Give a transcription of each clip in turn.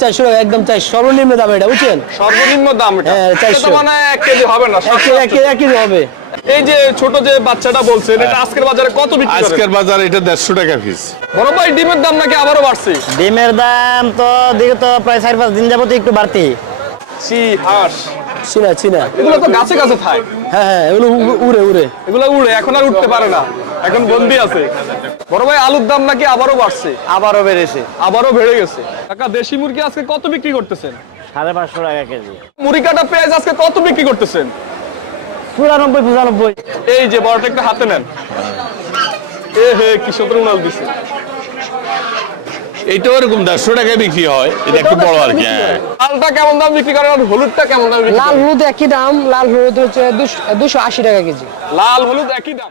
চারশো টাকা একদম চারশো। সর্বনিম্ন দাম এটা বুঝছেন? সর্বনিম্ন দাম এটা। হ্যাঁ, 400 মানে এক কেজি হবে না এক কেজি এই যে ছোট যে বাচ্চাটা বলছেন এটা আজকের বাজারে কত বিক্রি আজকের বাজার এটা দেড়শো টাকা পিস বড় ভাই ডিমের দাম নাকি আবারও বাড়ছে? ডিমের দাম তো দেখো তো প্রায় চার পাঁচ দিন যাবত একটু বাড়তি। সি হাঁস। চিনা চিনা। এগুলো তো গাছে গাছে থাকে হ্যাঁ হ্যাঁ এগুলো উড়ে উড়ে। এগুলো উড়ে এখন আর উঠতে পারে না। এখন বন্দি আছে। বড় ভাই আলুর দাম নাকি আবারও বাড়ছে? আবারও বেড়েছে। আবারও বেড়ে গেছে। কাকা দেশি মুরগি আজকে কত বিক্রি করতেছেন? সাড়ে পাঁচশো টাকা কেজি। মুড়ি কাটা পেঁয়াজ আজকে কত বিক্রি করতেছেন? চুরানব্বই পঁচানব্বই। এই যে বড়টা একটু হাতে নেন। এ হে কি সুন্দর উনাল দিছে। এইটাও এরকম দেড়শো টাকায় বিক্রি হয়। এটা একটু বড় আর কি হ্যাঁ। লালটা কেমন দাম বিক্রি করেন? আর হলুদটা কেমন দাম লাল হলুদ একই দাম লাল হলুদ হচ্ছে দুশো আশি টাকা কেজি। লাল হলুদ একই দাম।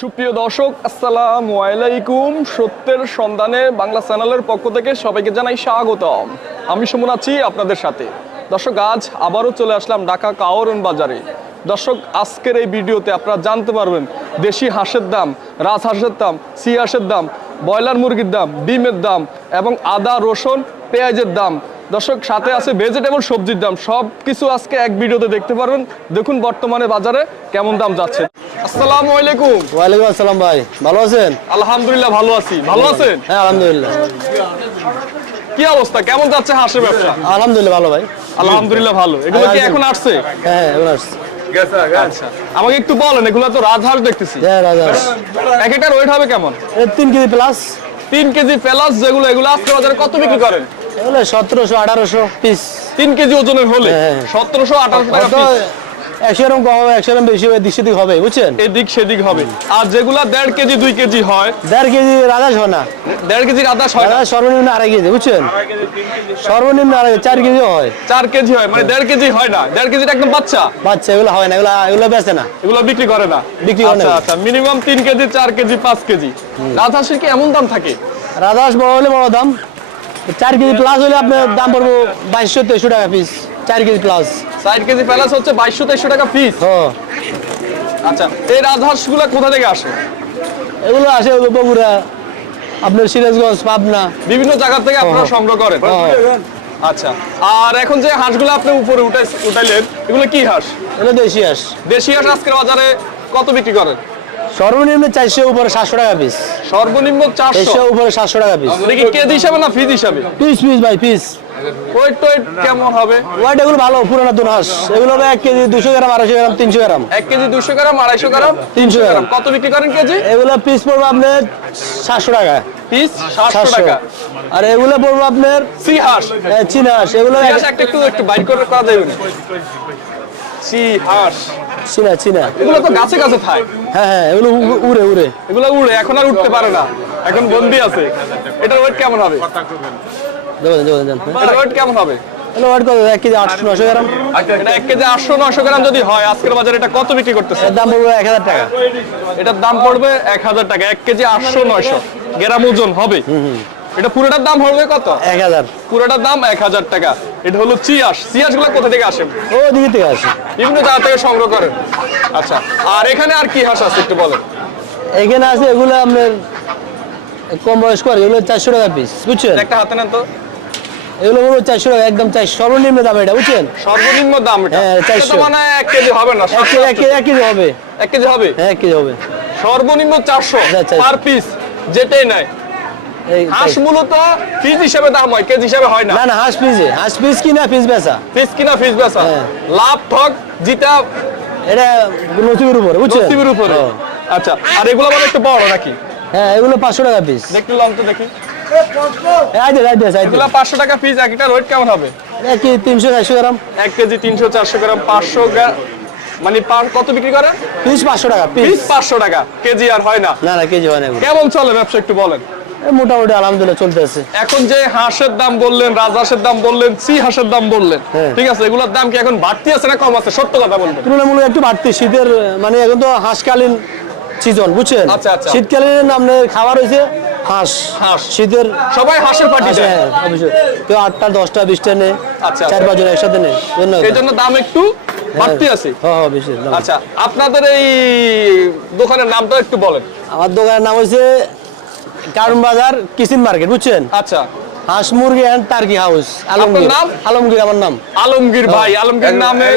সুপ্রিয় দর্শক আসসালামু আলাইকুম। সত্যের সন্ধানে বাংলা চ্যানেলের পক্ষ থেকে সবাইকে জানাই স্বাগতম। আমি সুমন আছি আপনাদের সাথে। দর্শক আজ আবারও চলে আসলাম ঢাকা কাওরন বাজারে। দর্শক আজকের এই ভিডিওতে আপনারা জানতে পারবেন দেশি হাঁসের দাম রাজহাঁসের দাম সি হাঁসের দাম ব্রয়লার মুরগির দাম ডিমের দাম এবং আদা রসুন পেঁয়াজের দাম। দর্শক সাথে আছে ভেজিটেবল সবজির দাম। সব কিছু আজকে এক ভিডিওতে দেখতে পারবেন। দেখুন বর্তমানে বাজারে কেমন দাম যাচ্ছে। আসসালামু আলাইকুম। ওয়ালাইকুম আসসালাম ভাই। ভালো আছেন? আলহামদুলিল্লাহ ভালো আছি। ভালো আছেন? হ্যাঁ আলহামদুলিল্লাহ। কি অবস্থা? কেমন যাচ্ছে হাঁসের ব্যবসা? আলহামদুলিল্লাহ ভালো ভাই। আলহামদুলিল্লাহ ভালো। এগুলো কি এখন আসছে? হ্যাঁ হ্যাঁ এবার আচ্ছা। আমাকে একটু বলেন এগুলো তো রাজহাঁস দেখতেছি। হ্যাঁ রাজহাঁস। এক একটার ওয়েট হবে কেমন? তিন কেজি প্লাস তিন কেজি প্লাস যেগুলো এগুলো আজকে বাজারে কত বিক্রি করেন? এগুলো সতেরোশো আঠারোশো পিস তিন কেজি ওজনের হলে হ্যাঁ। সতেরোশো আঠারোশো টাকা piece। একশো গ্রাম কম হবে একশো গ্রাম বেশি হবে দিক সেদিক হবে বুঝছেন? এদিক সেদিক হবে। আর যেগুলা দেড় কেজি দুই কেজি হয় দেড় কেজি রাজাস হয় না দেড় কেজির আদাস হয় না সর্বনিম্ন আড়াই কেজি বুঝছেন? সর্বনিম্ন আড়াই চার কেজিও হয়। চার কেজি হয় মানে দেড় কেজি হয় না। দেড় কেজিটা একদম বাচ্চা। বাচ্চা এগুলো হয় না এগুলো এগুলো বেচে না। এগুলো বিক্রি করে না। বিক্রি করে না। আচ্ছা আচ্ছা মিনিমাম তিন কেজি চার কেজি পাঁচ কেজি। রাজহাঁসের কি এমন দাম থাকে? রাজাস বড় হলে বড় দাম। চার কেজি প্লাস হলে আপনার দাম পড়ব বাইশশো তেইশশো টাকা পিস চার কেজি প্লাস কেজি প্যালাস হচ্ছে বাইশশো তেইশশো টাকা পিস ও আচ্ছা এই রাজহাঁসগুলা কোথা থেকে আসে? এগুলো আসে বগুড়া আপনার সিরাজগঞ্জ পাবনা। বিভিন্ন জায়গা থেকে আপনারা সংগ্রহ করেন। আচ্ছা আর এখন যে হাঁসগুলো আপনি উপরে উঠাই উঠাইলেন এগুলো কি হাঁস? এগুলো দেশি আস দেশি হাঁস আজকের বাজারে কত বিক্রি করেন? সর্বনিম্ন চারশো উপরে সাতশো টাকা পিস সর্বনিম্ন চারশো? উপরে সাতশো টাকা পিস কি কেজি হিসাবে না ফিজ হিসাবে? পিস পিস ভাই পিস ওয়েট টোয়েট কেমন হবে? ওয়াইট এগুলো ভালো পুরানো দুন হাঁস এগুলো হবে এক কেজি দুশো গ্রাম আড়াইশো গ্রাম তিনশো গ্রাম। এক কেজি দুশো গ্রাম আড়াইশো গ্রাম? তিনশো গ্রাম। কত বিক্রি করেন কেজি? এগুলো পিস পড়বে আপনার সাতশো টাকা। পিস সাতশো টাকা। আর এগুলো পড়বে আপনার সি হাঁস। চীনা হাঁস। এগুলো একটা একটু একটু বাইর করে করা যাবে না। সি হাঁস। চীনা চীনা। এগুলো তো গাছে গাছে থাকে হ্যাঁ হ্যাঁ এগুলো উড়ে উড়ে। এগুলো উড়ে এখন আর উঠতে পারে না। এখন বন্দি আছে। এটার ওয়েট কেমন হবে? দেবেন দেবেন এটার ওয়েট কেমন হবে? ওয়াইট কত? এক কেজি আটশো নশো গ্রাম। এটা এক কেজি আটশো নশো গ্রাম যদি হয় আজকের বাজারে এটা কত বিক্রি করতেছে? এর দাম পড়বে এক হাজার টাকা। এটার দাম পড়বে এক হাজার টাকা। এক কেজি আটশো নয়শো। গ্রাম ওজন হবে। এটা পুরোটার দাম হবে কত? এক হাজার। পুরোটার দাম এক হাজার টাকা। এটা হলো চিয়াস চিয়াসগুলো কোথা থেকে আসে? ও দিকে থেকে আসে। বিভিন্ন জায়গা থেকে সংগ্রহ করেন আচ্ছা আর এখানে আর কি হাঁস আছে একটু বলেন এখানে আছে এগুলো আপনার কম বয়স করে এগুলো চারশো টাকা পিস বুঝছেন? একটা হাতে নেন তো। এগুলো বলব চারশো টাকা একদম চারশো সর্বনিম্ন দাম এটা বুঝছেন? সর্বনিম্ন দাম এটা। হ্যাঁ, 400 মানে এক কেজি হবে না এক কেজি এক কেজি হবে। এক কেজি হবে? হ্যাঁ এক কেজি হবে। সর্বনিম্ন চারশো হ্যাঁ, 400 পার পিস যেটাই নেয়। এই হাঁস মূলত পিস হিসাবে দাম হয় কেজি হিসাবে হয় না। না না হাঁস পিসে হাঁস পিস কিনা পিস বেচা। পিস কিনা পিস বেচা। হ্যাঁ। লাভ ঠক জিতা এটা নসিবের উপরে বুঝছেন? নসিবের উপরে। আচ্ছা আর এগুলো মানে একটু বড় নাকি? হ্যাঁ এগুলো পাঁচশো টাকা পিস দেখতে লং তো দেখি। এগুলো টাকা পিস একটা ওয়েট কেমন হবে? গ্রাম? কেজি গ্রাম পাঁচশো গ্রাম মানে পার কত বিক্রি করেন? পিস পাঁচশো টাকা পিস পিস পাঁচশো টাকা। কেজি আর হয় না। না না কেজি হয় না কেমন চলে ব্যবসা একটু বলেন? মোটামুটি আলহামদুলিল্লাহ চলতেছে এখন যে হাঁসের দাম বললেন রাজহাঁসের দাম বললেন সি হাঁসের দাম বললেন হ্যাঁ। ঠিক আছে? এগুলোর দাম কি এখন বাড়তি আছে না কম আছে? সত্য কথা বলবেন। তুলনামূলক একটু বাড়তি। শীতের মানে এখন তো হাঁসকালীন সিজন বুঝছেন? আচ্ছা, আচ্ছা। শীতকালীন আপনার খাবার হয়েছে হাঁস। হাঁস। শীতের সবাই হাঁসের পার্টি হ্যাঁ, অবশ্যই। কেউ আটটা দশটা বিশটা নেই আচ্ছা, চার আচ্ছা। পাঁচজন একসাথে নেই এই জন্য দাম একটু বাড়তি আছে। হ্যাঁ হ্যাঁ বেশি আচ্ছা আপনাদের এই দোকানের নামটা একটু বলেন। আমার দোকানের নাম হয়েছে কারণ বাজার কিচেন মার্কেট বুঝছেন? আচ্ছা। হাঁস মুরগি এন্ড টার্কি হাউস আলমগীর। নাম? আলমগীর আমার নাম। আলমগীর ভাই আলমগীর নামে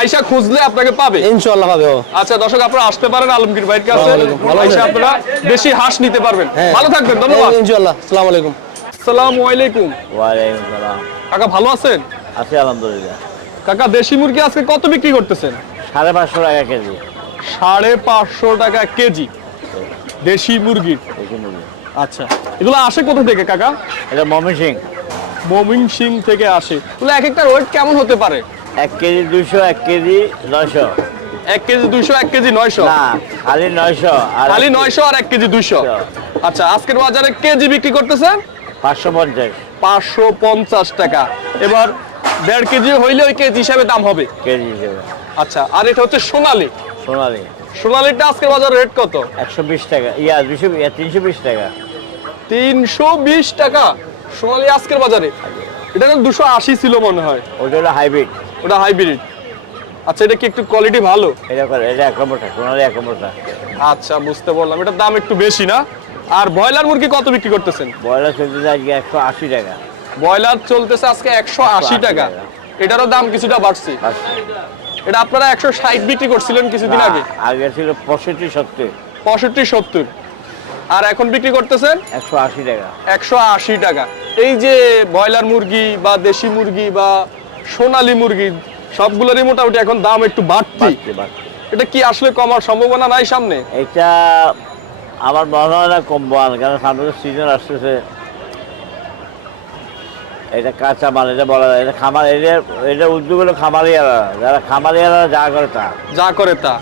আইসা খুঁজলে আপনাকে পাবে। ইনশাআল্লাহ পাবে ও। আচ্ছা দর্শক আপনারা আসতে পারেন আলমগীর ভাইয়ের কাছে। আলাইকুম। আছেন? আপনারা বেশি হাঁস নিতে পারবেন। হ্যাঁ। ভালো থাকবেন ধন্যবাদ। ইনশাআল্লাহ। আসসালামু আলাইকুম। আসসালামু আলাইকুম। ওয়ালাইকুম সালাম। কাকা ভালো আছেন? আছি আলহামদুলিল্লাহ। কাকা দেশি মুরগি আজকে কত বিক্রি করতেছেন? সাড়ে পাঁচশো টাকা কেজি। সাড়ে পাঁচশো টাকা কেজি। দেশি মুরগির। মুরগি। আচ্ছা। এগুলো আসে কোথা থেকে কাকা? এটা মমি সিং মমিন সিং থেকে আসে। এগুলো এক একটা ওয়েট কেমন হতে পারে? এক কেজি দুইশো এক কেজি নয়শো। এক কেজি দুইশো এক কেজি নয়শো? খালি নয়শো আর খালি নয়শো আর এক কেজি দুইশো? আচ্ছা আজকের বাজারে কেজি বিক্রি করতেছেন পাঁচশো পঞ্চাশ। পাঁচশো পঞ্চাশ টাকা। এবার দেড় কেজি হইলে ওই কেজি হিসাবে দাম হবে? কেজি হিসেবে। আচ্ছা আর এটা হচ্ছে সোনালি। সোনালি। সোনালিটা আজকের বাজার রেট কত? একশো বিশ টাকা। ইয়া দুশো তিনশো বিশ টাকা। তিনশো বিশ টাকা। সোনালি আজকের বাজারে। এটা না দুশো আশি ছিল মনে হয়। ওটা হলো হাইব্রিড। ওটা হাইব্রিড। আচ্ছা এটা কি একটু কোয়ালিটি ভালো? এটা করে এটা এক নম্বরটা সোনালি এক নম্বরটা আচ্ছা বুঝতে পারলাম। এটার দাম একটু বেশি না? আর ব্রয়লার মুরগি কত বিক্রি করতেছেন? ব্রয়লার চলতেছে আজকে একশো আশি টাকা। ব্রয়লার চলতেছে আজকে একশো আশি টাকা। এটারও দাম কিছুটা বাড়ছে। এটা আপনারা একশো ষাট বিক্রি করছিলেন কিছুদিন আগে? আগে ছিল পঁয়ষট্টি সত্তর। পঁয়ষট্টি সত্তর। আর এখন বিক্রি করতেছেন? একশো আশি টাকা। একশো আশি টাকা। এই যে ব্রয়লার মুরগি বা দেশি মুরগি বা সোনালী মুরগি সবগুলোরই মোটামুটি এখন দাম একটু বাড়তি। এটা কি আসলে কমার সম্ভাবনা নাই সামনে? এটা আমার মনে হয় না কমবো কারণ সামনে সিজন আসতেছে। এটা কাঁচা মাল এটা বলা যায়। এটা খামার এটা এটা উদ্যোগ হলো খামারিয়ারা যারা খামারিয়ারা যা করে তা। যা করে তা।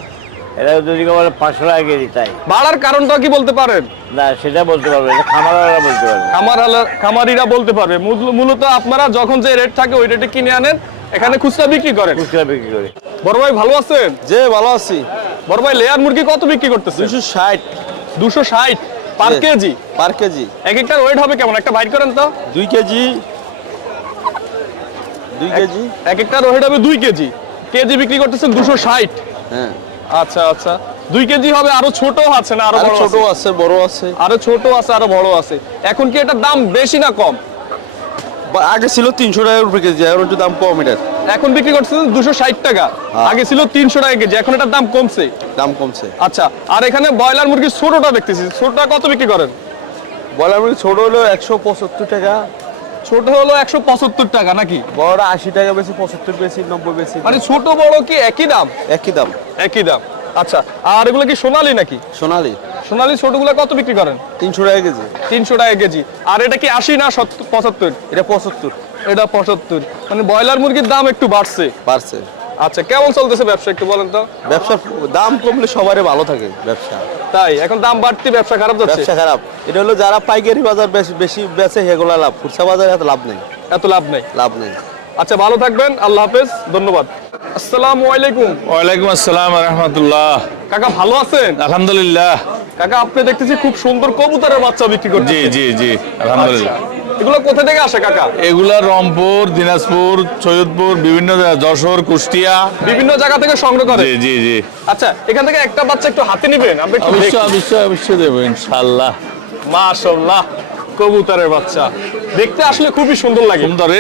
এটা যদি বলে পাঁচশো টাকা কেজি তাই। বাড়ার কারণটা কি বলতে পারেন? না সেটা বলতে পারবে এটা বলতে পারবে। খামার খামারিরা বলতে পারবে। মূল- মূলত আপনারা যখন যে রেট থাকে ওই রেটে কিনে আনেন এখানে খুচরা বিক্রি করেন? খুচরা বিক্রি করে। বড় ভাই ভালো আছেন? যে ভালো আছি। বড় ভাই লেয়ার মুরগি কত বিক্রি করতেছে দুশো ষাট। দুশো ষাট পার কেজি? পার কেজি। এক একটার ওয়েট হবে কেমন? একটা বাইট করেন তো। দুই কেজি। দুই কেজি। এক একটার ওয়েট হবে দুই কেজি। কেজি বিক্রি করতেছেন দুশো ষাট। হ্যাঁ। আচ্ছা আচ্ছা। দুই কেজি হবে আরও ছোট আছে না আরও বড় ছোট আছে? বড় আছে। আরও ছোট আছে আরও বড় আছে। এখন কি এটার দাম বেশি না কম? আগে ছিল তিনশো কেজি এখন একটু দাম কম এটার। এখন বিক্রি করতেছেন দুশো ষাট টাকা। হ্যাঁ। আগে ছিল তিনশো টাকা কেজি এখন এটার দাম কমছে। দাম কমছে। আচ্ছা আর এখানে ব্রয়লার মুরগির ছোটটা দেখতেছি। ছোটটা কত বিক্রি করেন? বলার মুরগি ছোট হলো একশো পঁচাত্তর টাকা। ছোট হলো একশো পঁচাত্তর টাকা নাকি? বড়টা আশি টাকা বেশি পঁচাত্তর বেশি নব্বই বেশি। মানে ছোট বড় কি একই দাম? একই দাম। একই দাম। আচ্ছা আর এগুলো কি সোনালি নাকি? সোনালি। সোনালি ছোটগুলো কত বিক্রি করেন? তিনশো টাকা কেজি। তিনশো টাকা কেজি। আর এটা কি আশি না পঁচাত্তর? এটা পঁচাত্তর। এটা পঁচাত্তর। মানে ব্রয়লার মুরগির দাম একটু বাড়ছে। বাড়ছে। আচ্ছা কেমন চলতেছে ব্যবসা একটু বলেন তো? ব্যবসার দাম কমলে সবারই ভালো থাকে ব্যবসা। তাই এখন দাম বাড়তি ব্যবসা খারাপ যাচ্ছে। ব্যবসা খারাপ। এটা হলো যারা পাইকারি বাজার বেশি বেশি বেচে সেগুলো লাভ। খুচরা বাজারে এত লাভ নেই। এত লাভ নেই। লাভ নেই। আচ্ছা ভালো থাকবেন আল্লাহ হাফেজ ধন্যবাদ। আসসালামু আলাইকুম। ওয়ালাইকুম আসসালাম রহমতুল্লাহ। কাকা ভালো আছেন? আলহামদুলিল্লাহ। কাকা আপনি দেখতেছি খুব সুন্দর কবুতরের বাচ্চা বিক্রি করছেন জি জি জি আলহামদুলিল্লাহ। এগুলো কোথা থেকে আসে কাকা? এগুলা রংপুর দিনাজপুর সৈয়দপুর বিভিন্ন যশোর কুষ্টিয়া। বিভিন্ন জায়গা থেকে সংগ্রহ করে? জি জি জি। আচ্ছা এখান থেকে একটা বাচ্চা একটু হাতে নিবেন অবশ্যই অবশ্যই অবশ্যই দেবো ইনশাল্লাহ মাশাআল্লাহ কবুতরের বাচ্চা। দেখতে আসলে খুবই সুন্দর লাগে। সুন্দর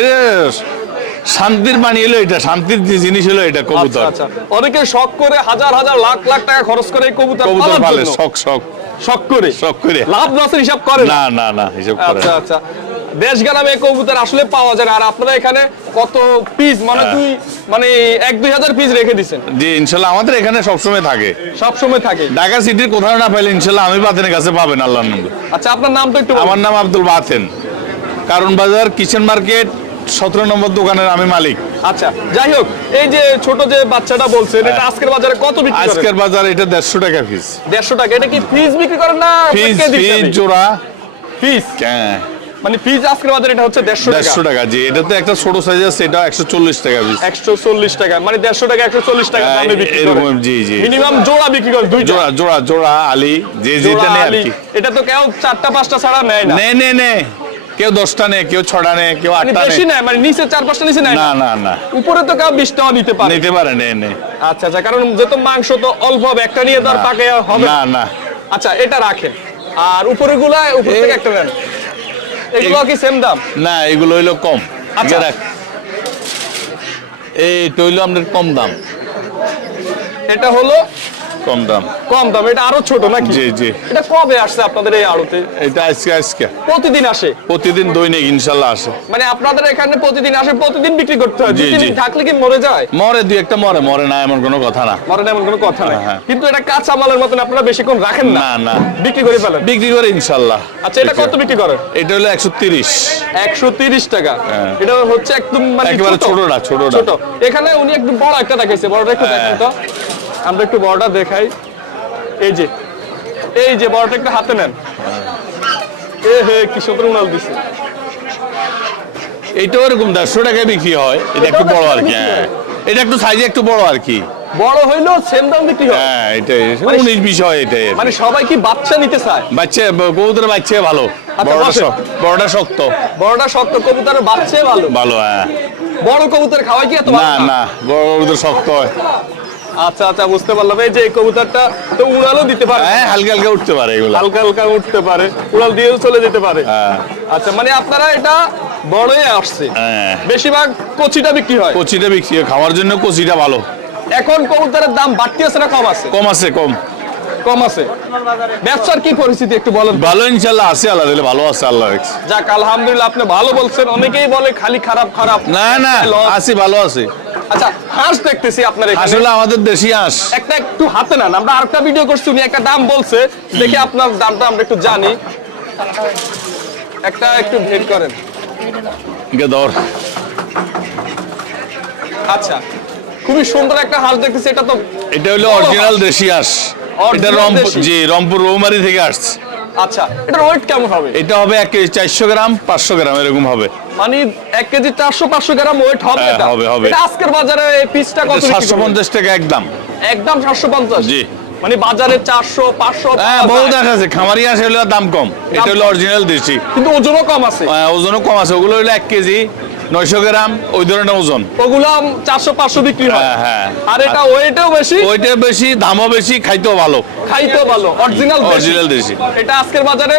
শান্তির পানি হলো এটা শান্তির যে জিনিস হলো এটা আচ্ছা কবুতর। আচ্ছা। অনেকে শখ করে হাজার হাজার লাখ লাখ টাকা খরচ করে এই কবুতর কবুতর পালে শখ শখ। শখ করে? শখ করে। লাভ লসের হিসাব করে না? না না না হিসাব করে আচ্ছা আচ্ছা। দেশ গ্রামে কবুতর আসলে পাওয়া যায় আর আপনারা এখানে কত পিস মানে হ্যাঁ। দুই মানে এক দুই হাজার পিস রেখে দিচ্ছেন জি ইনশাল্লাহ আমাদের এখানে সবসময় থাকে। সব সময় থাকে। ঢাকা সিটির কোথাও না পাইলে ইনশাল্লাহ আমি বাতেনের কাছে পাবেন আল্লাহর নামে। আচ্ছা আপনার নাম তো একটু আমার নাম আব্দুল বাতেন। কারণ বাজার কিচেন মার্কেট সতেরো নম্বর দোকানের আমি মালিক। আচ্ছা যাই হোক এই যে ছোট যে বাচ্চাটা বলছেন এটা আজকের বাজারে কত বিক্রি আজকের বাজার এটা দেড়শো টাকা পিস দেড়শো টাকা। এটা কি ফিস বিক্রি করেন না পিস পিস জোড়া। ফিস হ্যাঁ। মানে ফিস আজকের বাজারে এটা হচ্ছে দেড়শো দেড়শো টাকা টাকা জি এটাতে একটা ছোট সাইজ আছে এটা একশো চল্লিশ টাকা পিস একশো চল্লিশ টাকা মানে দেড়শো টাকা একশো চল্লিশ টাকা হ্যাঁ, দামে বিক্রি এরকম, জি, জি। মিনিমাম জোড়া বিক্রি করেন দুই জোড়া জোড়া জোড়া আলি যে যেটা নেই আর কি। এটা তো কেউ চারটা পাঁচটা ছাড়া নেয় না। নে নে নে। কেউ দশটা নে কেউ ছটা নে কেউ মানে আটটা বেশি নে নেয় মানে নিচে চার পাঁচটা নিচে নেয় না? না না না। উপরে তো কেউ বিশটাও নিতে পারে। নিতে পারে নে নে। আচ্ছা আচ্ছা কারণ যেহেতু মাংস তো অল্প হবে একটা নিয়ে তো আর। পাকে হবে না না। আচ্ছা এটা রাখেন। আর উপরে গুলা উপর থেকে একটা নেন। এগুলো কি সেম দাম না এগুলো হইল কম আচ্ছা। রাখ। এইটা হইল আপনার কম দাম এটা হলো কম দাম। কম দাম এটা আরও ছোট নাকি? জি, জি। এটা কবে আসছে আপনাদের এই আড়তে? এটা আজকে আজকে। প্রতিদিন আসে? প্রতিদিন দৈনিক ইনশাল্লাহ আসে। মানে আপনাদের এখানে প্রতিদিন আসে প্রতিদিন বিক্রি করতে হয়। জি, জি। থাকলে কি মরে যায়? মরে দুই একটা মরে মরে না এমন কোনো কথা না। মরে না এমন কোনো কথা নেই। হ্যাঁ, হ্যাঁ। কিন্তু এটা কাঁচা মালের মতন আপনারা বেশিক্ষণ রাখেন না? না না। বিক্রি করে ফেলেন? বিক্রি করে ইনশাল্লাহ। আচ্ছা এটা কত বিক্রি করেন? এটা হলো একশো তিরিশ। একশো তিরিশ টাকা। হ্যাঁ। এটা হচ্ছে একদম মানে ছোটটা, ছোটটা। ছোট। এখানে উনি একটু বড় একটা দেখাইছে। বড়টা একটু। দেখেন তো। আমরা একটু বড়টা দেখাই। এই যে এই যে বড়টা একটু হাতে নেন। এ হে কি সুন্দর উনাল দিছে। এটা ওরকম দেড়শো টাকায় বিক্রি হয়। এটা একটু বড় আর কি হ্যাঁ। এটা একটু সাইজে একটু বড় আর কি। বড় হইলেও সেম দাম বিক্রি হয়। হ্যাঁ এটাই। উনিশ বিশ হয় এটাই মানে সবাই কি বাচ্চা নিতে চায়? বাচ্চা কবুতরের বাচ্চা ভালো। আচ্ছা, বড়টা শক্ত বড়টা শক্ত। বড়টা শক্ত কবুতরের বাচ্চা ভালো। ভালো হ্যাঁ। বড় কবুতর খাওয়াই কি এত না না বড় কবুতর শক্ত হয়। আচ্ছা আচ্ছা বুঝতে পারলাম। এই যে এই কবুতরটা তো উড়ালও দিতে পারে। হ্যাঁ হালকা হালকা উঠতে পারে এগুলো। হালকা হালকা উঠতে পারে। উড়াল দিয়েও চলে যেতে পারে। হ্যাঁ। আচ্ছা মানে আপনারা এটা বড়ই আসছে। হ্যাঁ। বেশিরভাগ কচিটা বিক্রি হয়। কচিটা বিক্রি হয়। খাওয়ার জন্য কচিটা ভালো। এখন কবুতরের দাম বাড়তি আছে না কম আছে? কম আছে কম। কম আছে। ব্যবসার কি পরিস্থিতি একটু বলেন। ভালো ইনশাল্লাহ আছে আল্লাহ দিলে ভালো আছে আল্লাহ। যাক আলহামদুলিল্লাহ আপনি ভালো বলছেন। অনেকেই বলে খালি খারাপ খারাপ। না না। আছি ভালো আছে। আচ্ছা হাঁস দেখতেছি আপনার আসলে আমাদের দেশি হাঁস। একটা একটু হাতে নেন আমরা আরেকটা ভিডিও করছি উনি একটা দাম বলছে দেখি আপনার দামটা আমরা একটু জানি। একটা একটু ভেট করেন। ধর। আচ্ছা খুবই সুন্দর একটা হাঁস দেখতেছি এটা তো এটা হলো অরিজিনাল দেশি হাঁস। Original এটা রংপুর জি রংপুর রৌমারি থেকে আসছে। আচ্ছা এটার ওয়েট কেমন হবে? এটা হবে এক কেজি চারশো গ্রাম পাঁচশো গ্রাম এরকম হবে। মানে এক কেজি চারশো পাঁচশো গ্রাম ওয়েট হবে হ্যাঁ, হবে, হবে। আজকের বাজারে পিসটা কত সাতশো পঞ্চাশ টাকা একদম। একদম সাতশো পঞ্চাশ? জি। মানে বাজারে চারশো পাঁচশো হ্যাঁ বহু দেখা আছে খামারি হলো দাম কম। এটা হলো অরিজিনাল দেশি। কিন্তু ওজনও কম আছে। আহ, ওজনও কম আছে ওগুলো হলো এক কেজি। নয়শো গ্রাম ওই ধরনের ওজন। ওগুলো চারশো পাঁচশো বিক্রি হয়। হ্যাঁ, হ্যাঁ। আর এটা ওয়েটও বেশি। ওইটা বেশি দামও বেশি খাইতেও ভালো। খাইতেও ভালো। অরিজিনাল Original দেশি। এটা আজকের বাজারে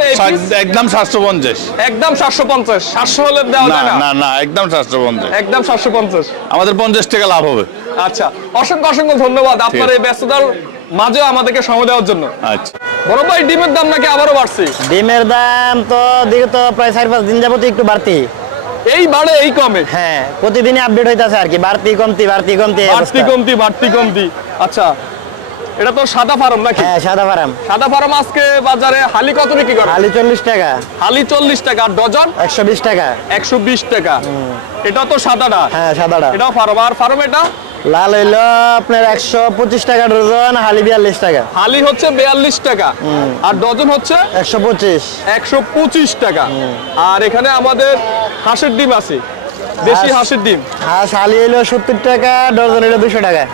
একদম সাতশো পঞ্চাশ। একদম সাতশো পঞ্চাশ। সাতশো হলে দেওয়া যায় না? না না একদম সাতশো পঞ্চাশ। একদম সাতশো পঞ্চাশ। আমাদের পঞ্চাশ টাকা লাভ হবে। আচ্ছা অসংখ্য অসংখ্য ধন্যবাদ আপনার এই ব্যস্ততার মাঝেও আমাদেরকে সময় দেওয়ার জন্য। আচ্ছা। বড় ভাই ডিমের দাম নাকি আবারও বাড়ছে? ডিমের দাম তো বিগত প্রায় চার পাঁচ দিন যাবত একটু বাড়তি। এই বাড়ে এই কমে। হ্যাঁ প্রতিদিনই আপডেট হইতাছে আর কি বাড়তি কমতি বাড়তি কমতি বাড়তি কমতি বাড়তি কমতি। আচ্ছা এটা তো সাদা ফার্ম নাকি? হ্যাঁ সাদা ফারাম। সাদা ফার্ম আজকে বাজারে হালি কত বিক্রি করে? আলু চল্লিশ টাকা। হালি চল্লিশ টাকা আর ডজন? একশো বিশ টাকা। একশো বিশ টাকা। এটা তো সাদাটা? হ্যাঁ সাদাটা। এটাও ফার্ম। আর ফার্ম এটা? লাল হইল আপনার একশো পঁচিশ টাকা ডজন হালি বিয়াল্লিশ টাকা। হালি হচ্ছে বেয়াল্লিশ টাকা। আর ডজন হচ্ছে? একশো পঁচিশ। একশো পঁচিশ টাকা। আর এখানে আমাদের হাঁসের ডিম আছে। দেশি হাঁস- হাঁসের ডিম। হাঁস হালি হইল সত্তর টাকা ডজন হইল দুশো টাকা।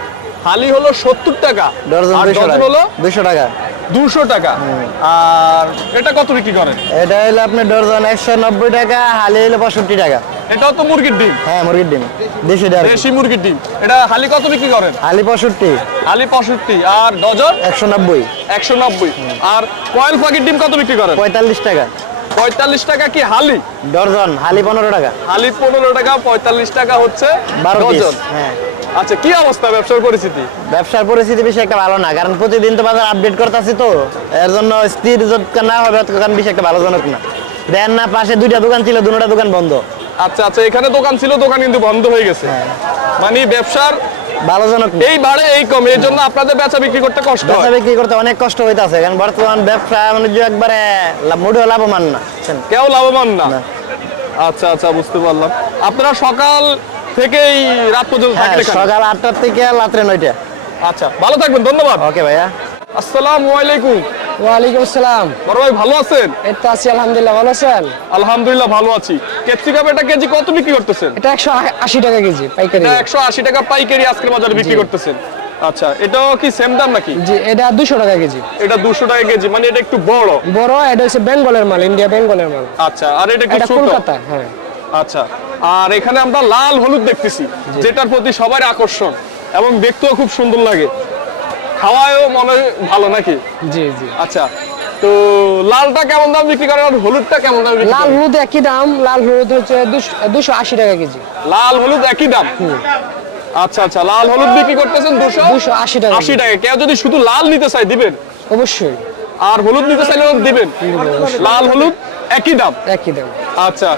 হালি হলো সত্তর টাকা ডজন হলো দুশো টাকা। দুশো টাকা। আর এটা কত বিক্রি করেন? এটা হলো আপনার ডজন একশো নব্বই টাকা হালি হইল পঁয়ষট্টি টাকা। এটাও তো মুরগির ডিম। হ্যাঁ মুরগির ডিম। দেশি ডাল। দেশি মুরগির ডিম। এটা হালি কত বিক্রি করেন? হালি পঁয়ষট্টি। হালি পঁয়ষট্টি। আর ডজন? একশো নব্বই। একশো নব্বই। আর কয়েল পাখির ডিম কত বিক্রি করেন? পঁয়তাল্লিশ টাকা। পঁয়তাল্লিশ টাকা কি হালি? ডর্জন হালি পনেরো টাকা। হালি পনেরো টাকা পঁয়তাল্লিশ টাকা হচ্ছে বারো ডজন। হ্যাঁ। আচ্ছা কি অবস্থা ব্যবসার পরিস্থিতি? ব্যবসার পরিস্থিতি বেশি একটা ভালো না কারণ প্রতিদিন তো বাজার আপডেট করতেছি তো। এর জন্য স্থির না হবে ততক্ষণ বেশি একটা ভালো জনক না। দেন না পাশে দুইটা দোকান ছিল দুটা দোকান বন্ধ। আচ্ছা আচ্ছা এখানে দোকান ছিল দোকান কিন্তু বন্ধ হয়ে গেছে। হ্যাঁ। মানে ব্যবসার ভালো জনক না। এই বাড়ে এই কম জন্য আপনাদের বেচা বিক্রি করতে কষ্ট হয়। বিক্রি করতে অনেক কষ্ট হইতাছে কারণ বর্তমান ব্যবসা বাণিজ্য একবারে লাভ- মোটেও লাভবান না কেউ লাভবান না। আচ্ছা আচ্ছা বুঝতে পারলাম। আপনারা সকাল থেকেই রাত পর্যন্ত হ্যাঁ সকাল আটটার থেকে রাত্রে নয়টা। আচ্ছা ভালো থাকবেন ধন্যবাদ। ওকে ভাইয়া। আসসালামু আলাইকুম। ওয়ালাইকুম আসসালাম। বড় ভাই ভালো আছেন? এই তো আছি আলহামদুলিল্লাহ ভালো আছেন? আলহামদুলিল্লাহ ভালো আছি। ক্যাপসিকাম এটা কেজি কত বিক্রি করতেছেন? এটা একশো আশি টাকা কেজি পাইকারি। এটা একশো আশি টাকা পাইকারি আজকের বাজারে বিক্রি করতেছেন। আচ্ছা এটাও কি সেম দাম নাকি? জি এটা দুশো টাকা কেজি। এটা দুশো টাকা কেজি মানে এটা একটু বড়। বড় এটা হচ্ছে বেঙ্গলের মাল ইন্ডিয়া বেঙ্গলের মাল। আচ্ছা আর এটা কি এটা কলকাতা হ্যাঁ। আচ্ছা আর এখানে আমরা লাল হলুদ দেখতেছি যেটার প্রতি সবার আকর্ষণ এবং দেখতেও খুব সুন্দর লাগে। খাওয়ায়ও মনে ভালো নাকি? জি জি। আচ্ছা তো লালটা কেমন দাম বিক্রি করেন আর হলুদটা কেমন দাম লাল হলুদ একই দাম লাল হলুদ হচ্ছে দুশো আশি টাকা কেজি। লাল হলুদ একই দাম? আচ্ছা আচ্ছা লাল হলুদ বিক্রি করতেছেন দুশো 280 টাকা। আশি টাকা। কেউ যদি শুধু লাল নিতে চাই দিবেন? অবশ্যই। আর হলুদ নিতে চাইলে দিবেন? লাল হলুদ একই দাম? একই দাম। আচ্ছা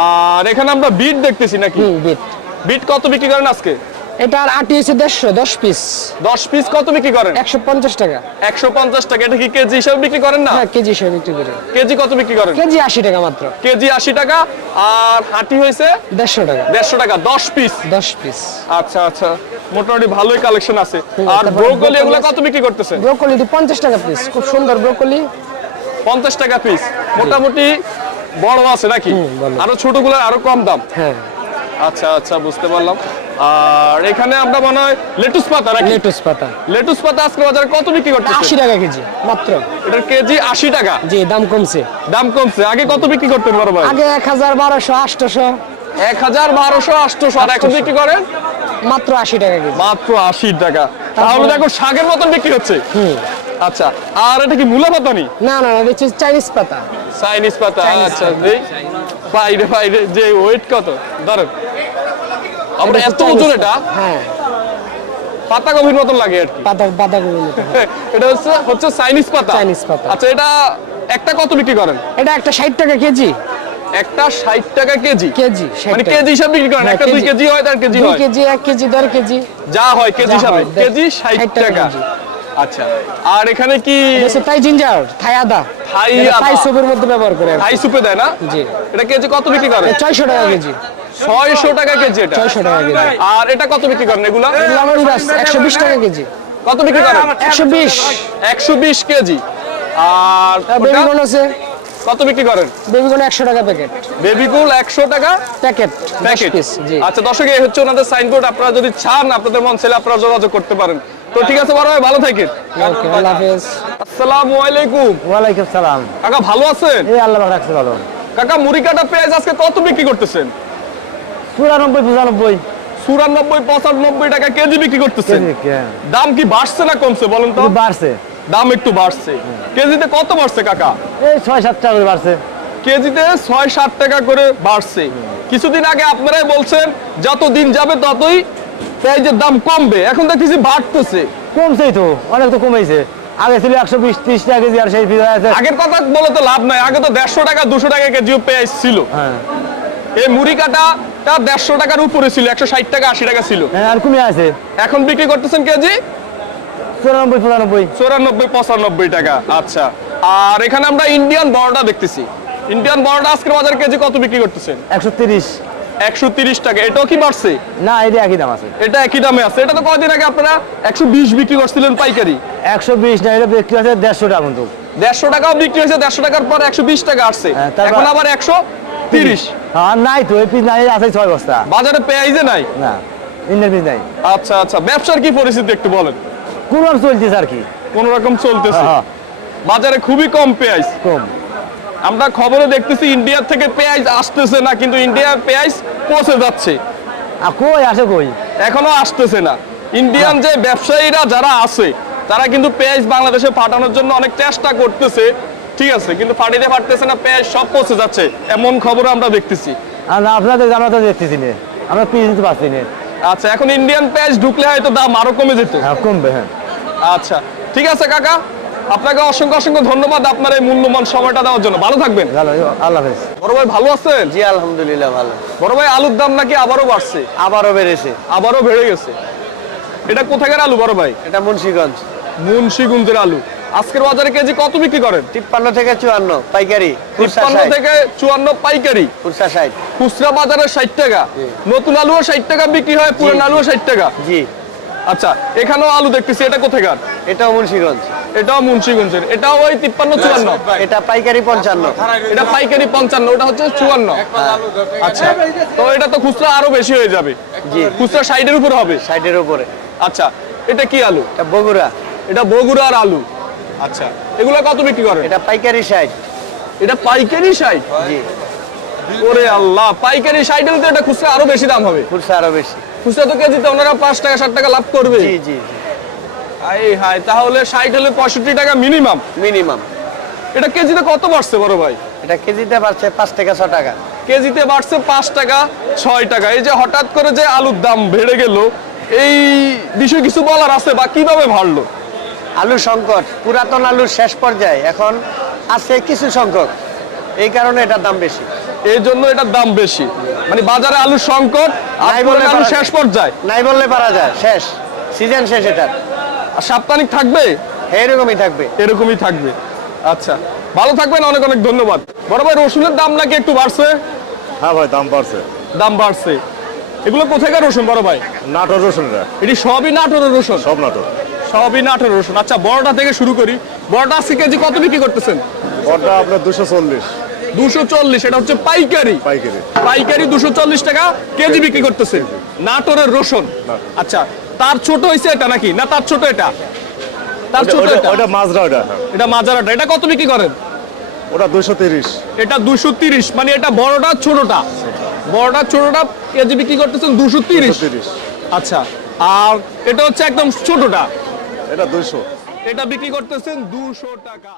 আর এখানে আমরা বিট দেখতেছি নাকি? বিট। বিট কত বিক্রি করেন আজকে? এটার আটি হচ্ছে দেড়শো দশ পিস দশ পিস কত বিক্রি করেন? একশো পঞ্চাশ টাকা। একশো পঞ্চাশ টাকা এটা কি কেজি হিসাবে বিক্রি করেন না? হ্যাঁ কেজি হিসেবে বিক্রি করি। কেজি কত বিক্রি করেন? কেজি আশি টাকা মাত্র। কেজি আশি টাকা আর হাঁটি হয়েছে দেড়শো টাকা। দেড়শো টাকা দশ পিস দশ পিস আচ্ছা আচ্ছা মোটামুটি ভালোই কালেকশন আছে। আর ব্রোকলি এগুলো কত বিক্রি করতেছেন ব্রোকলি পঞ্চাশ টাকা পিস খুব সুন্দর ব্রোকলি। পঞ্চাশ টাকা পিস মোটামুটি বড় আছে নাকি। আরও ছোটগুলো আরও কম দাম। হ্যাঁ। আচ্ছা আচ্ছা বুঝতে পারলাম। আর এখানে আমরা মনে হয় লেটুস পাতা নাকি? লেটুস পাতা। লেটুস পাতা আজকে বাজারে কত বিক্রি আশি করতেছেন টাকা কেজি মাত্র। এটার কেজি আশি টাকা? জি দাম কমছে। দাম কমছে। আগে কত বিক্রি করতেন বড় ভাই? আগে এক হাজার বারোশো আটশোশো। এক হাজার বারোশো আটশোশো। আর এখন বিক্রি করেন? মাত্র আশি টাকা কেজি। মাত্র আশি টাকা। তাহলে দেখো শাকের মতন বিক্রি হচ্ছে। হুম। আচ্ছা আর এটা কি মূলা পাতা নি? না না দেখছি চাইনিজ পাতা। চাইনিজ পাতা আচ্ছা বাইরে বাইরে যে ওয়েট কত? ধরেন আমরা এত ওজন এটা? পাতা। হ্যাঁ। পাতা গভীর মতন লাগে আর কি। পাতা পাতা মতো। এটা হচ্ছে হচ্ছে চাইনিজ পাতা। Chinese পাতা। আচ্ছা এটা একটা কত বিক্রি করেন? এটা একটা ষাট টাকা কেজি। একটা ষাট টাকা কেজি? কেজি মানে কেজি হিসাব বিক্রি করেন। হ্যাঁ, একটা দুই কেজি। কেজি হয় তার কেজি হয়। কেজি এক কেজি দেড় কেজি। যা হয় কেজি হিসাবে। কেজি ষাট 60 টাকা আচ্ছা আর এখানে কি থাই জিঞ্জার থাই আদা। থাই আদা। থাই সুপের মধ্যে ব্যবহার করে হাই সুপে দেয় না? জি। এটা কেজি কত বিক্রি করেন? ছয়শো টাকা কেজি। ছয়শো টাকা কেজি এটা। ছয়শো টাকা কেজি। আর এটা কত বিক্রি করেন এগুলা? গাছ একশো বিশ টাকা কেজি। কত বিক্রি করেন? একশো বিশ। একশো বিশ কেজি। আর আছে। কত বিক্রি করেন? টাকা প্যাকেট বেবিকুল টাকা? প্যাকেট প্যাকেট জি। আচ্ছা দর্শক এই হচ্ছে ওনাদের সাইনবোর্ড আপনারা যদি চান আপনাদের মন ছেলে আপনারা যোগাযোগ করতে পারেন। তো ঠিক আছে বড় ভাই ভালো থাকেন। ওকে আল্লাহ হাফেজ। আসসালামু আলাইকুম। ওয়ালাইকুম সালাম। কাকা ভালো আছেন? এই আল্লাহ রাখছে ভালো। কাকা মুড়ি কাটা পেঁয়াজ আজকে কত বিক্রি করতেছেন? চুরানব্বই পঁচানব্বই। চুরানব্বই পঁচানব্বই টাকা কেজি বিক্রি করতেছেন। হ্যাঁ। দাম কি বাড়ছে না কমছে বলেন তো? বাড়ছে। দাম একটু বাড়ছে। কেজিতে কত বাড়ছে কাকা? এই ছয় সাত টাকা করে বাড়ছে। কেজিতে ছয় ষাট টাকা করে বাড়ছে। কিছুদিন আগে আপনারাই বলছেন যত দিন যাবে ততই পেঁয়াজের দাম কমবে। এখন দেখতেছি বাড়তেছে। কমছেই তো অনেক তো কমেছে। আগে ছিল একশো বিশ ত্রিশ টাকা কেজি আর সেই আগের কথা বলে তো লাভ নাই। আগে তো দেড়শো টাকা দুশো টাকা কেজিও পেঁয়াজ ছিল। হ্যাঁ। এই মুড়ি কাটাটা দেড়শো টাকার উপরে ছিল একশো ষাট টাকা আশি টাকা ছিল। হ্যাঁ, আর কমে আছে। এখন বিক্রি করতেছেন কেজি? চুরানব্বই পঁচানব্বই চৌরানব্বই পঁচানব্বই টাকা আচ্ছা। আর এখানে আমরা ইন্ডিয়ান বড়টা দেখতেছি। ইন্ডিয়ান বড়টা আজকের বাজার কেজি কত বিক্রি করতেছেন? একশো তিরিশ। একশো তিরিশ টাকা এটাও কি বাড়ছে? না এটা একই দাম আছে। এটা একই দামে আছে। এটা তো কয়দিন আগে আপনারা একশো বিশ বিক্রি করছিলেন পাইকারি? একশো বিশ না এটা বিক্রি আছে দেড়শো টাকা কিন্তু দেড়শো টাকাও বিক্রি হয়েছে দেড়শো টাকার পর একশো বিশ টাকা আসছে। হ্যাঁ, এখন আবার একশো তিরিশ। আর নাই তো পিস নাই আছে ছয় বস্তা। বাজারে পেঁয়াজে নাই? না ইন্ডিয়ান পিস নাই। আচ্ছা আচ্ছা ব্যবসার কি পরিস্থিতি একটু বলেন। কোন রকম চলতেছে আর কি। কোন রকম চলতেছে। হ্যাঁ, বাজারে খুবই কম পেঁয়াজ। কম। আমরা খবরে দেখতেছি ইন্ডিয়া থেকে পেঁয়াজ আসতেছে না কিন্তু ইন্ডিয়া পেঁয়াজ পৌঁছে যাচ্ছে। আর কই আসে কই? এখনও আসতেছে না। ইন্ডিয়ান যে ব্যবসায়ীরা যারা আছে তারা কিন্তু পেঁয়াজ বাংলাদেশে পাঠানোর জন্য অনেক চেষ্টা করতেছে। ঠিক আছে কিন্তু পাঠিয়ে পারতেছে না পেঁয়াজ সব পৌঁছে যাচ্ছে। এমন খবর আমরা দেখতেছি। আর আপনাদের আমরা তো দেখতেছি না। আমরা পিস দিতে পারছি না। আচ্ছা এখন ইন্ডিয়ান পেঁয়াজ ঢুকলে হয়তো দাম আরও কমে যেত। হ্যাঁ কমবে হ্যাঁ। আচ্ছা ঠিক আছে কাকা আপনাকে অসংখ্য অসংখ্য ধন্যবাদ আপনার এই মূল্যবান সময়টা দেওয়ার জন্য। ভালো থাকবেন। ভালো আল্লাহ হাফেজ। বড় ভাই ভালো আছেন? জি আলহামদুলিল্লাহ ভালো। বড় ভাই আলুর দাম নাকি আবারও বাড়ছে? আবারও বেড়েছে। আবারও বেড়ে গেছে। এটা কোথাকার আলু বড় ভাই? এটা মুন্সিগঞ্জ। মুন্সিগঞ্জের আলু। আজকের বাজারে কেজি কত বিক্রি করেন? তিপ্পান্ন থেকে চুয়ান্ন পাইকারি তিপ্পান্ন থেকে চুয়ান্ন পাইকারি। খুচরা ষাট। খুচরা বাজারে ষাট টাকা। নতুন আলুও ষাট টাকা বিক্রি হয় পুরান আলুও ষাট টাকা। জি। আচ্ছা এখানেও আলু দেখতেছি এটা কোথাকার? এটাও মুন্সিগঞ্জ। এটাও মুন্সিগঞ্জের এটাও ওই তিপ্পান্ন চুয়ান্ন। এটা পাইকারি পঞ্চান্ন। এটা পাইকারি পঞ্চান্ন ওটা হচ্ছে চুয়ান্ন। আচ্ছা তো এটা তো খুচরা আরও বেশি হয়ে যাবে। জি। খুচরা ষাটের উপর হবে। ষাটের উপরে। আচ্ছা এটা কি আলু? এটা বগুড়া। এটা বগুড়ার আলু। আচ্ছা এগুলো কত বিক্রি করেন? এটা পাইকারি ষাট। এটা পাইকারি ষাট? জি। ওরে আল্লাহ পাইকারি ষাট হলে তো এটা খুচরা আরও বেশি দাম হবে। খুচরা আরও বেশি। খুচরা তো কেজিতে ওনারা পাঁচ টাকা ষাট টাকা লাভ করবে। জি জি আই হাই তাহলে ষাট হলে পঁয়ষট্টি টাকা মিনিমাম। মিনিমাম। এটা কেজিতে কত বাড়ছে বড় ভাই? এটা কেজিতে পাচ্ছে পাঁচ থেকে ছ টাকা। কেজিতে বাড়ছে পাঁচ টাকা ছয় টাকা। এই যে হঠাৎ করে যে আলুর দাম বেড়ে গেল এই বিষয়ে কিছু বলার আছে বা কীভাবে বাড়লো? আলু সংকট পুরাতন আলুর শেষ পর্যায়ে এখন আছে কিছু সংখ্যক। এই কারণে এটার দাম বেশি। এই জন্য এটার দাম বেশি। মানে বাজারে আলুর সংকট আর নাই বললে আলু শেষ যায়। পর্যায়ে। নাই বললে পারা যায় শেষ। সিজন শেষ এটার। আর সাপ্তাহিক থাকবে? এরকমই থাকবে। এরকমই থাকবে। আচ্ছা ভালো থাকবেন অনেক অনেক ধন্যবাদ। বড় ভাই রসুনের দাম নাকি একটু বাড়ছে? হ্যাঁ ভাই দাম বাড়ছে। দাম বাড়ছে। এগুলো কোথাকার রসুন বড় ভাই? নাটোর রসুনরা এটি সবই নাটোরের রসুন? সব নাটোর। সবই নাটোরের রসুন। আচ্ছা বড়টা থেকে শুরু করি। বড়টা আজকে কেজি কত বিক্রি করতেছেন? বড়টা আপনার দুশো চল্লিশ। দুশো চল্লিশ এটা হচ্ছে পাইকারি। পাইকারি। পাইকারি দুশো চল্লিশ টাকা কেজি বিক্রি করতেছে নাটোরের রসুন। আচ্ছা তার ছোট হয়েছে এটা নাকি? না তার ছোট এটা? তার ছোট ওটা- এটা? ওটা মাজরা ওটা এটা মাজারাটা এটা কত বিক্রি করেন? ওটা দুশো তিরিশ। এটা দুশো তিরিশ মানে এটা বড়টা ছোটটা? বড়টা ছোটটা কেজি বিক্রি করতেছেন দুশো তিরিশ। আচ্ছা আর এটা হচ্ছে একদম ছোটটা। এটা দুইশো। এটা বিক্রি করতেছেন দুশো টাকা।